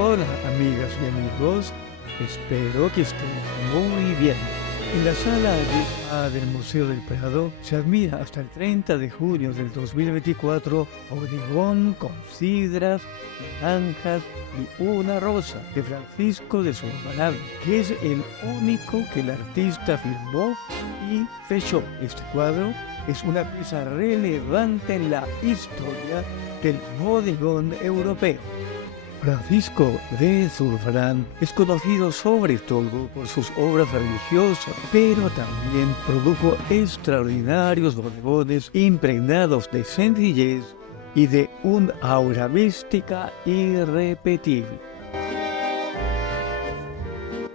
Hola amigas y amigos, espero que estén muy bien. En la sala del Museo del Prado se admira hasta el 30 de junio del 2024 bodegón con sidras, naranjas y una rosa de Francisco de Zurbarán, que es el único que el artista firmó y fechó. Este cuadro es una pieza relevante en la historia del bodegón europeo. Francisco de Zurbarán es conocido sobre todo por sus obras religiosas, pero también produjo extraordinarios bodegones impregnados de sencillez y de un aura mística irrepetible.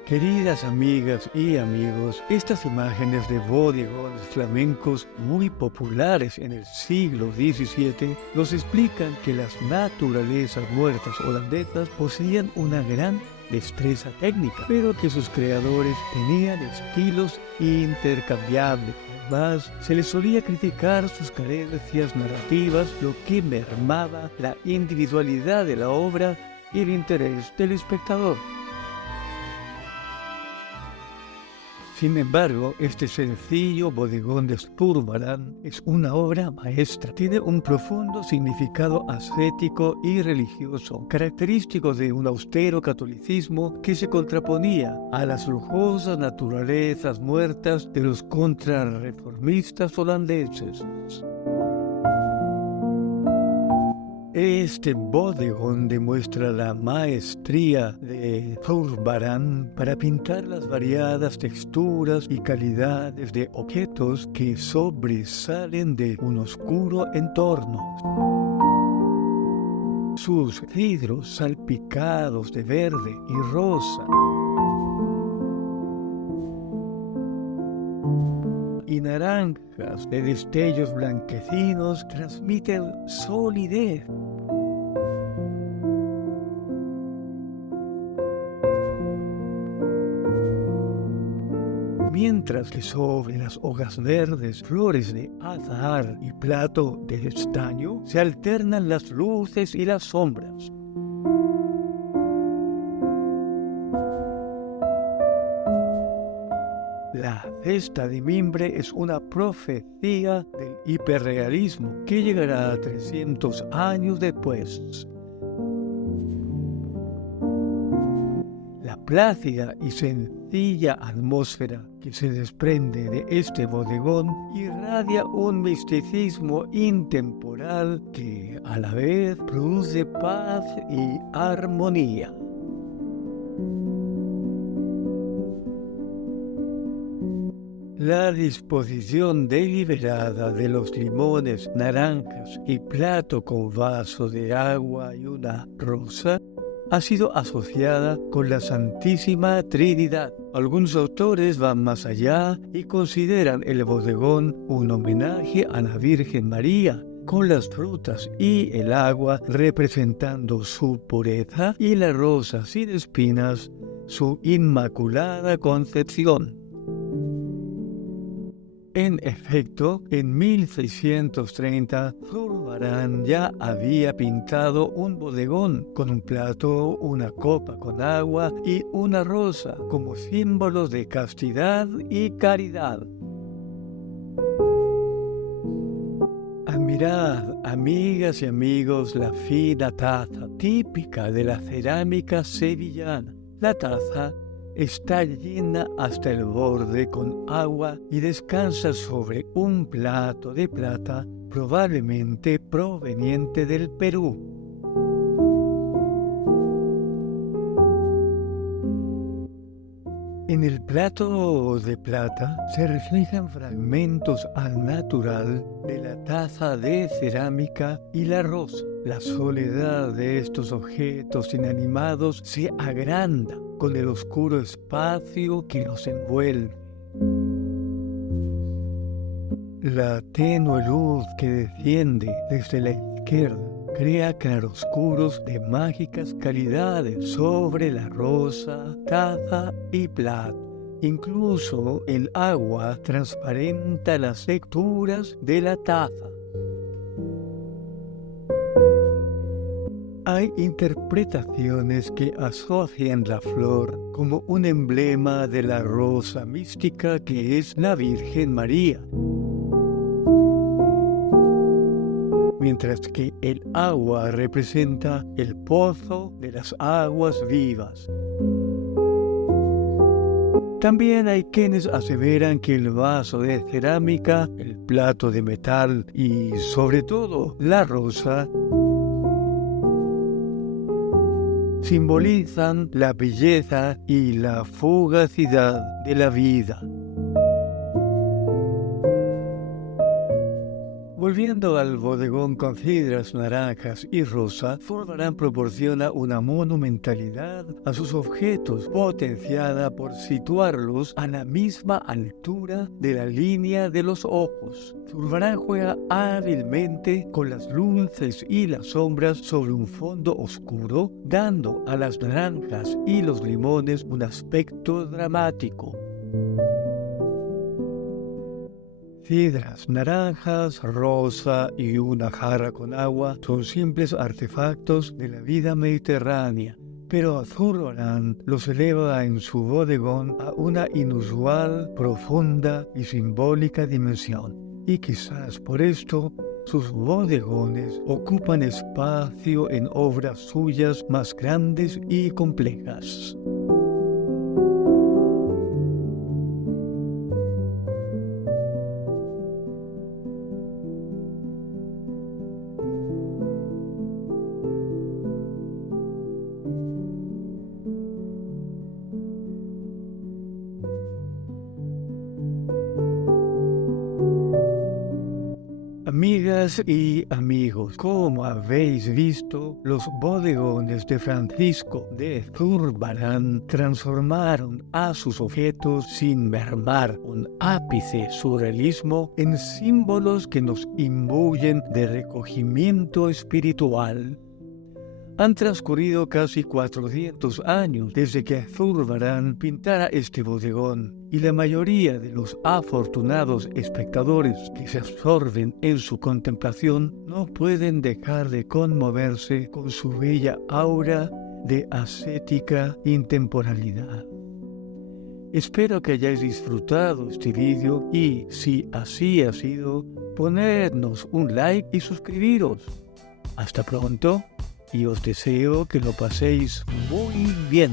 Queridas amigas y amigos, estas imágenes de bodegones flamencos muy populares en el siglo XVII nos explican que las naturalezas muertas holandesas poseían una gran destreza técnica, pero que sus creadores tenían estilos intercambiables. Además, se les solía criticar sus carencias narrativas, lo que mermaba la individualidad de la obra y el interés del espectador. Sin embargo, este sencillo bodegón de Zurbarán es una obra maestra. Tiene un profundo significado ascético y religioso, característico de un austero catolicismo que se contraponía a las lujosas naturalezas muertas de los contrarreformistas holandeses. Este bodegón demuestra la maestría de Zurbarán para pintar las variadas texturas y calidades de objetos que sobresalen de un oscuro entorno. Sus vidrios salpicados de verde y rosa y naranjas de destellos blanquecinos transmiten solidez. Mientras que sobre las hojas verdes, flores de azahar y plato de estaño, se alternan las luces y las sombras. La cesta de mimbre es una profecía del hiperrealismo que llegará 300 años después. La plácida y sencilla atmósfera que se desprende de este bodegón irradia un misticismo intemporal que a la vez produce paz y armonía. La disposición deliberada de los limones, naranjas y plato con vaso de agua y una rosa ha sido asociada con la Santísima Trinidad. Algunos autores van más allá y consideran el bodegón un homenaje a la Virgen María, con las frutas y el agua representando su pureza y la rosa sin espinas su inmaculada concepción. En efecto, en 1630, Zurbarán ya había pintado un bodegón con un plato, una copa con agua y una rosa como símbolos de castidad y caridad. Admirad, amigas y amigos, la fina taza típica de la cerámica sevillana. La taza está llena hasta el borde con agua y descansa sobre un plato de plata probablemente proveniente del Perú. En el plato de plata se reflejan fragmentos al natural de la taza de cerámica y la rosa. La soledad de estos objetos inanimados se agranda con el oscuro espacio que los envuelve. La tenue luz que desciende desde la izquierda crea claroscuros de mágicas calidades sobre la rosa, taza y plato. Incluso el agua transparenta las texturas de la taza. A Hay interpretaciones que asocian la flor como un emblema de la rosa mística que es la Virgen María, mientras que el agua representa el pozo de las aguas vivas. También hay quienes aseveran que el vaso de cerámica, el plato de metal y sobre todo la rosa simbolizan la belleza y la fugacidad de la vida. Volviendo al bodegón con cidras, naranjas y rosa, Zurbarán proporciona una monumentalidad a sus objetos potenciada por situarlos a la misma altura de la línea de los ojos. Zurbarán juega hábilmente con las luces y las sombras sobre un fondo oscuro, dando a las naranjas y los limones un aspecto dramático. Cidras, naranjas, rosa y una jarra con agua son simples artefactos de la vida mediterránea, pero Zurbarán los eleva en su bodegón a una inusual, profunda y simbólica dimensión. Y quizás por esto sus bodegones ocupan espacio en obras suyas más grandes y complejas. Amigas y amigos, como habéis visto, los bodegones de Francisco de Zurbarán transformaron a sus objetos sin mermar un ápice surrealismo en símbolos que nos imbuyen de recogimiento espiritual. Han transcurrido casi 400 años desde que Zurbarán pintara este bodegón y la mayoría de los afortunados espectadores que se absorben en su contemplación no pueden dejar de conmoverse con su bella aura de ascética intemporalidad. Espero que hayáis disfrutado este vídeo y, si así ha sido, ponednos un like y suscribiros. Hasta pronto. Y os deseo que lo paséis muy bien.